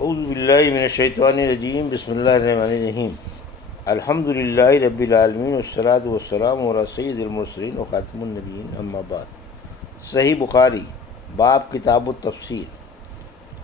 اعوذ باللہ من الشیطان الرجیم بسم اللہ الرحمن الرحیم الحمد للہ رب العالمین والصلاۃ والسلام علی سید المرسلین وخاتم النبیین اما بعد۔ صحیح بخاری باب کتاب التفسیر،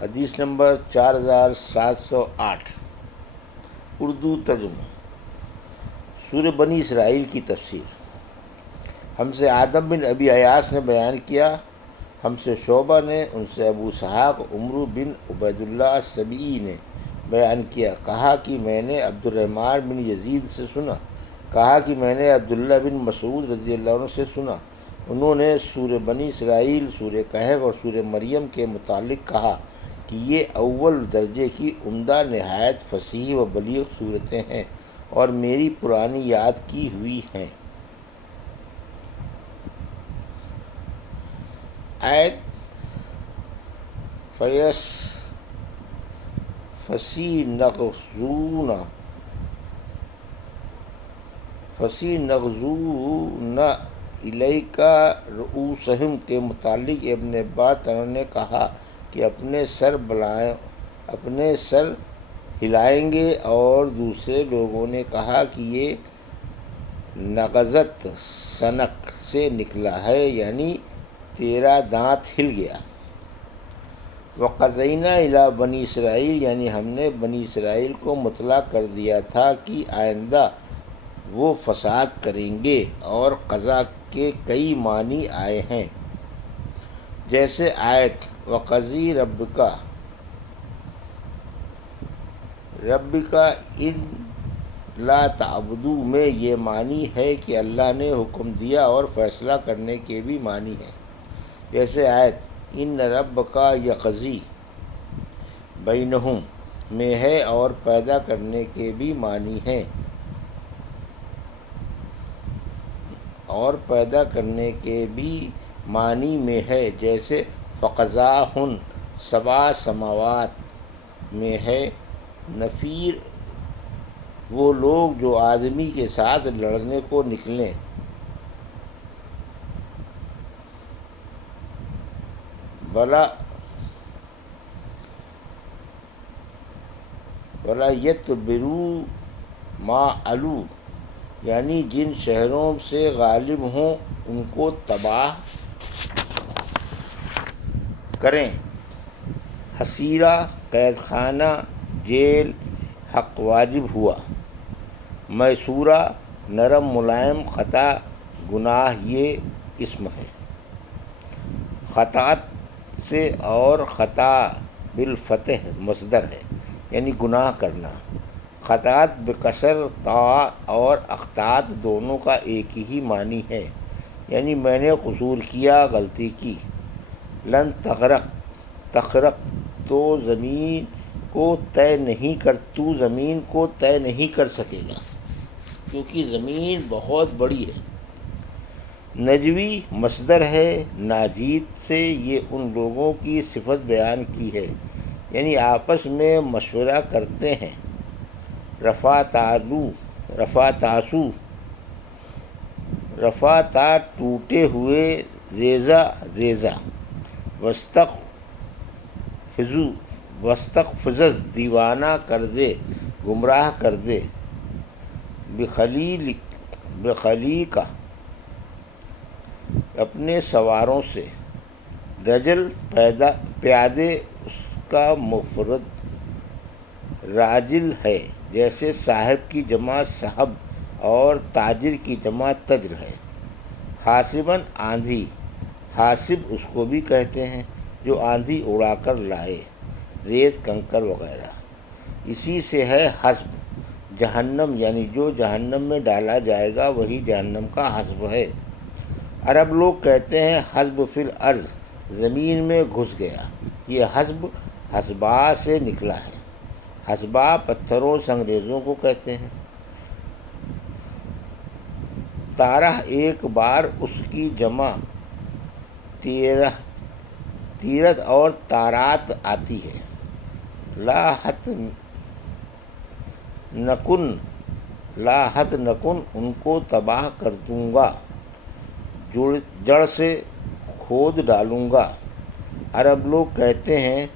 حدیث نمبر 4708، اردو ترجمہ۔ سورہ بنی اسرائیل کی تفسیر۔ ہم سے آدم بن ابی ایاس نے بیان کیا، ہم سے شعبہ نے، ان سے ابو اسحاق عمرو بن عبید اللہ السبیعی نے بیان کیا، کہا کہ میں نے عبد الرحمن بن یزید سے سنا، کہا کہ میں نے عبداللہ بن مسعود رضی اللہ عنہ سے سنا، انہوں نے سورہ بنی اسرائیل، سورہ کہف اور سورہ مریم کے متعلق کہا کہ یہ اول درجے کی عمدہ نہایت فصیح و بلیغ صورتیں ہیں اور میری پرانی یاد کی ہوئی ہیں۔ آیت فَسِنَغْزُونَ إِلَيْكَ رُؤُوسَهُمْ کے متعلق ابن عباس نے کہا کہ اپنے سر ہلائیں گے، اور دوسرے لوگوں نے کہا کہ یہ نغزت سنک سے نکلا ہے، یعنی تیرا دانت ہل گیا۔ وَقَضَيْنَا إِلَىٰ بنی اسرائیل، یعنی ہم نے بنی اسرائیل کو مطلع کر دیا تھا کہ آئندہ وہ فساد کریں گے، اور قضا کے کئی معنی آئے ہیں، جیسے آیت وَقَضِی رَبِّکَ اَلَّا تَعْبُدُوا میں یہ معنی ہے کہ اللہ نے حکم دیا، اور فیصلہ کرنے کے بھی معنی ہے، جیسے آیت ان ربک یقضی بینہم میں ہے، اور پیدا کرنے کے بھی معنی ہے، اور پیدا کرنے کے بھی معنی میں ہے، جیسے فقضاہن سبع سماوات میں ہے۔ نفیر وہ لوگ جو آدمی کے ساتھ لڑنے کو نکلیں، وَلَا يَتْبِرُوا مَا عَلُوا یعنی جن شہروں سے غالب ہوں ان کو تباہ کریں۔ حسیرہ قید خانہ، جیل، حق واجب ہوا۔ میسورہ نرم ملائم، خطا گناہ یہ اسم ہے۔ خطأت سے، اور خطا بالفتح مصدر ہے، یعنی گناہ کرنا۔ خطأت بکسر طاء اور اخطأت دونوں کا ایک ہی معنی ہے، یعنی میں نے قصور کیا، غلطی کی۔ لن تخرق تو زمین کو طے نہیں کر سکے گا، کیونکہ زمین بہت بڑی ہے۔ نجوی مصدر ہے، ناجیت سے یہ ان لوگوں کی صفت بیان کی ہے، یعنی آپس میں مشورہ کرتے ہیں۔ رفع ٹوٹے ہوئے، ریزہ۔ وَاسْتَقْفَزَ دیوانہ کر دے، گمراہ کر دے۔ بخلیقہ اپنے سواروں سے۔ رجل پیادے، اس کا مفرد راجل ہے، جیسے صاحب کی جمع صحب اور تاجر کی جمع تجر ہے۔ حاسباً آندھی، حاسب اس کو بھی کہتے ہیں جو آندھی اڑا کر لائے، ریت کنکر وغیرہ۔ اسی سے ہے حسب، جہنم، یعنی جو جہنم میں ڈالا جائے گا وہی جہنم کا حسب ہے۔ عرب لوگ کہتے ہیں حسب فی الارض، زمین میں گھس گیا۔ یہ حسب حسبا سے نکلا ہے۔ حسبا پتھروں سنگریزوں کو کہتے ہیں۔ تارہ ایک بار، اس کی جمع تیرت اور تارات آتی ہے۔ لاحت نکن ان کو تباہ کر دوں گا، جڑ سے کھود ڈالوں گا۔ عرب لوگ کہتے ہیں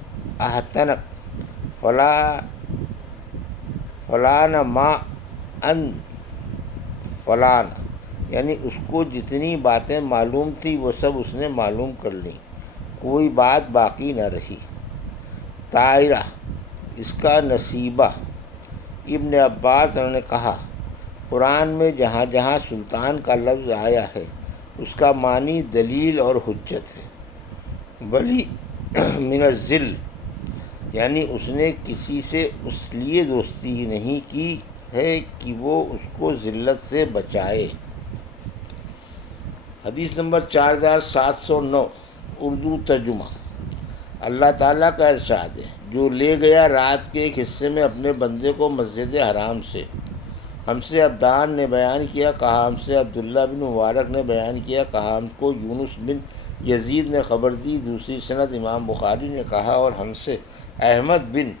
احتنک فلا فلان ما ان فلان، یعنی اس کو جتنی باتیں معلوم تھی وہ سب اس نے معلوم کر لیں، کوئی بات باقی نہ رہی۔ طائرہ، اس کا نصیبہ۔ ابن عباس نے کہا، قرآن میں جہاں جہاں سلطان کا لفظ آیا ہے اس کا معنی دلیل اور حجت ہے۔ ولی من الذل، یعنی اس نے کسی سے اس لیے دوستی نہیں کی ہے کہ وہ اس کو ذلت سے بچائے۔ حدیث نمبر 4709، اردو ترجمہ۔ اللہ تعالیٰ کا ارشاد ہے، جو لے گیا رات کے ایک حصے میں اپنے بندے کو مسجد حرام سے۔ ہم سے عبدان نے بیان کیا، کہا ہم سے عبداللہ بن مبارک نے بیان کیا، کہا ہم کو یونس بن یزید نے خبر دی۔ دوسری سند امام بخاری نے کہا، اور ہم سے احمد بن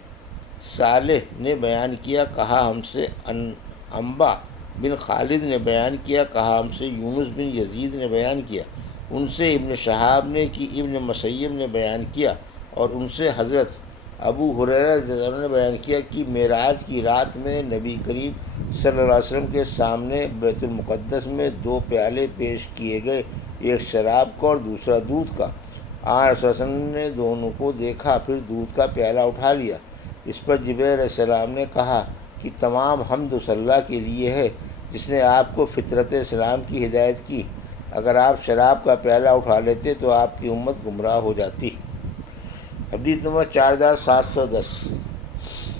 صالح نے بیان کیا، کہا ہم سے انبا بن خالد نے بیان کیا، کہا ہم سے یونس بن یزید نے بیان کیا، ان سے ابن شہاب نے کہ ابن مسیب نے بیان کیا، اور ان سے حضرت ابو ہریرہ رضی اللہ عنہ نے بیان کیا کہ معراج کی رات میں نبی کریم صلی اللہ علیہ وسلم کے سامنے بیت المقدس میں 2 پیالے پیش کیے گئے، ایک شراب کا اور دوسرا دودھ کا۔ آن رسول اللہ علیہ وسلم نے دونوں کو دیکھا، پھر دودھ کا پیالہ اٹھا لیا۔ اس پر جبرائیل علیہ السلام نے کہا کہ تمام حمد اس اللہ کے لیے ہے جس نے آپ کو فطرت اسلام کی ہدایت کی، اگر آپ شراب کا پیالہ اٹھا لیتے تو آپ کی امت گمراہ ہو جاتی۔ حدیث نمبر 4710،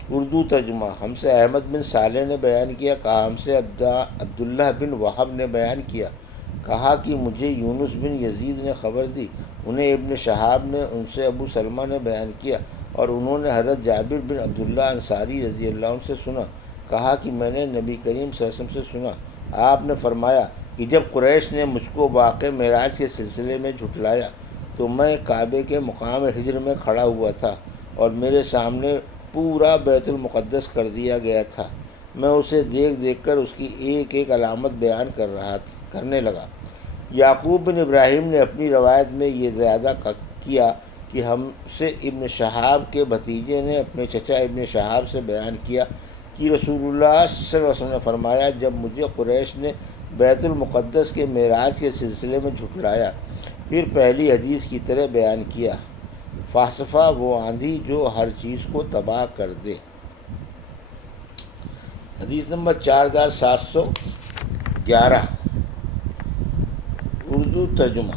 اردو ترجمہ۔ ہم سے احمد بن صالح نے بیان کیا، کہا ہم سے عبداللہ بن وہب نے بیان کیا، کہا کہ مجھے یونس بن یزید نے خبر دی، انہیں ابن شہاب نے، ان سے ابو سلمہ نے بیان کیا، اور انہوں نے حضرت جابر بن عبداللہ انصاری رضی اللہ عنہ سے سنا، کہا کہ میں نے نبی کریم صلی اللہ علیہ وسلم سے سنا، آپ نے فرمایا کہ جب قریش نے مجھ کو واقع معراج کے سلسلے میں جھٹلایا تو میں کعبے کے مقام ہجر میں کھڑا ہوا تھا اور میرے سامنے پورا بیت المقدس کر دیا گیا تھا، میں اسے دیکھ دیکھ کر اس کی ایک ایک علامت بیان کرنے لگا۔ یعقوب بن ابراہیم نے اپنی روایت میں یہ زیادہ کیا کہ ہم سے ابن شہاب کے بھتیجے نے اپنے چچا ابن شہاب سے بیان کیا کہ رسول اللہ صلی اللہ علیہ وسلم نے فرمایا، جب مجھے قریش نے بیت المقدس کے معراج کے سلسلے میں جھٹلایا، پھر پہلی حدیث کی طرح بیان کیا، فاسفہ وہ آندھی جو ہر چیز کو تباہ کر دے۔ حدیث نمبر 4711، اردو ترجمہ۔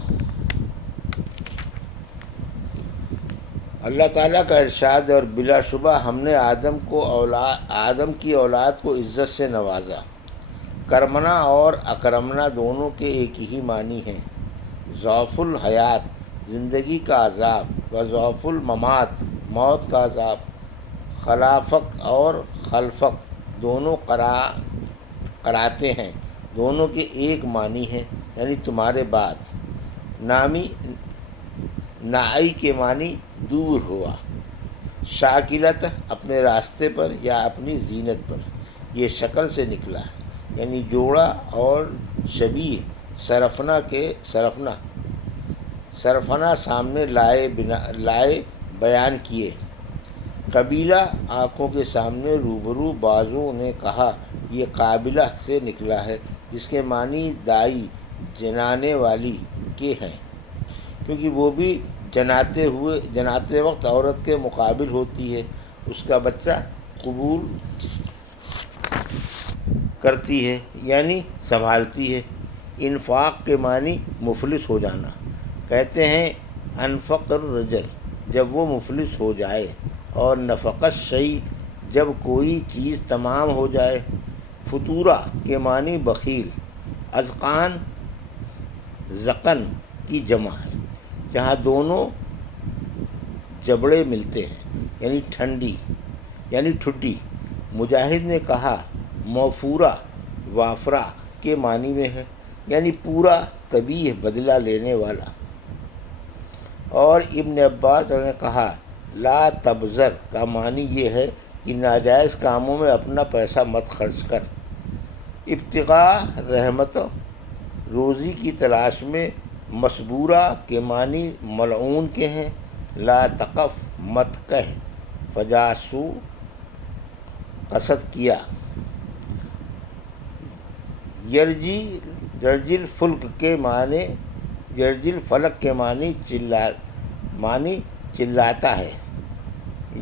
اللہ تعالیٰ کا ارشاد ہے، اور بلا شبہ ہم نے آدم کی اولاد کو عزت سے نوازا۔ کرمنا اور اکرمنا دونوں کے ایک ہی معنی ہیں۔ ضعف الحیات، زندگی کا عذاب، و ضعف الممات، موت کا عذاب۔ خلافق اور خلفق دونوں قراتے ہیں، دونوں کے ایک معنی ہیں، یعنی تمہارے بعد۔ نامی نائی کے معنی دور ہوا۔ شاکلت، اپنے راستے پر یا اپنی زینت پر، یہ شکل سے نکلا ہے، یعنی جوڑا، اور شبیہ، صرفنا سامنے لائے بیان کیے۔ قبیلہ، آنکھوں کے سامنے روبرو۔ بعضوں نے کہا یہ قابلہ سے نکلا ہے، جس کے معنی دائی، جنانے والی کے ہیں، کیونکہ وہ بھی جناتے وقت عورت کے مقابل ہوتی ہے، اس کا بچہ قبول کرتی ہے، یعنی سنبھالتی ہے۔ انفاق کے معنی مفلس ہو جانا، کہتے ہیں انفق الرجل جب وہ مفلس ہو جائے، اور نفقت شیء جب کوئی چیز تمام ہو جائے۔ فطورہ کے معنی بخیل۔ اذقان ذقن کی جمع ہے، جہاں دونوں جبڑے ملتے ہیں، یعنی ٹھڈی۔ مجاہد نے کہا موفورہ وافرہ کے معنی میں ہے، یعنی پورا طبیعی بدلہ لینے والا۔ اور ابن عباس نے کہا لا تبذر کا معنی یہ ہے کہ ناجائز کاموں میں اپنا پیسہ مت خرچ کر۔ ابتغاء رحمت، روزی کی تلاش میں۔ مسبورہ کے معنی ملعون کے ہیں۔ لا تقف، مت کہہ۔ فجاسو قصد کیا، یرجی الفلک کے معنی یرجی الفلک کے معنی چلاتا ہے،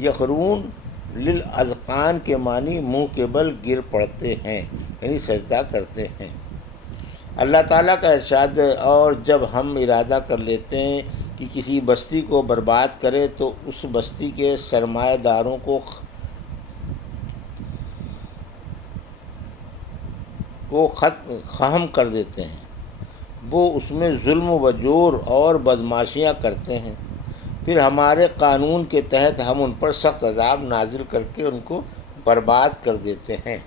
یخرون للاذقان کے معنی منہ کے بل گر پڑتے ہیں، یعنی سجدہ کرتے ہیں۔ اللہ تعالیٰ کا ارشاد ہے، اور جب ہم ارادہ کر لیتے ہیں کہ کسی بستی کو برباد کرے تو اس بستی کے سرمایہ داروں کو ختم کر دیتے ہیں، وہ اس میں ظلم و جور اور بدماشیاں کرتے ہیں، پھر ہمارے قانون کے تحت ہم ان پر سخت عذاب نازل کر کے ان کو برباد کر دیتے ہیں۔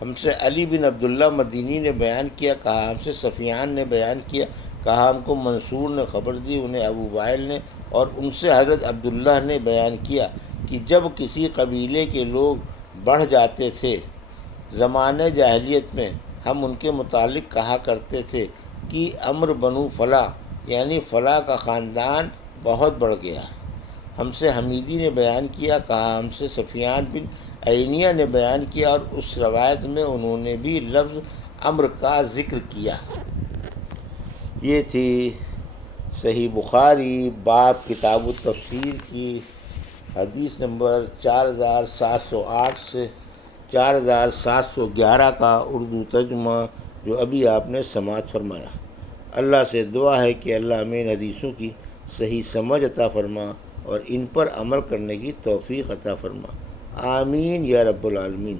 ہم سے علی بن عبداللہ مدینی نے بیان کیا، کہا ہم سے سفیان نے بیان کیا، کہا ہم کو منصور نے خبر دی، انہیں ابو وائل نے، اور ان سے حضرت عبداللہ نے بیان کیا کہ جب کسی قبیلے کے لوگ بڑھ جاتے تھے زمانے جاہلیت میں، ہم ان کے متعلق کہا کرتے تھے کہ امر بنو فلاں، یعنی فلاں کا خاندان بہت بڑھ گیا۔ ہم سے حمیدی نے بیان کیا، کہا ہم سے سفیان بن عینیہ نے بیان کیا، اور اس روایت میں انہوں نے بھی لفظ امر کا ذکر کیا۔ یہ تھی صحیح بخاری باب کتاب التفسیر کی حدیث نمبر 4708 سے 4711 کا اردو ترجمہ، جو ابھی آپ نے سماعت فرمایا۔ اللہ سے دعا ہے کہ اللہ ہمیں ان حدیثوں کی صحیح سمجھ عطا فرما اور ان پر عمل کرنے کی توفیق عطا فرما، آمین یا رب العالمین۔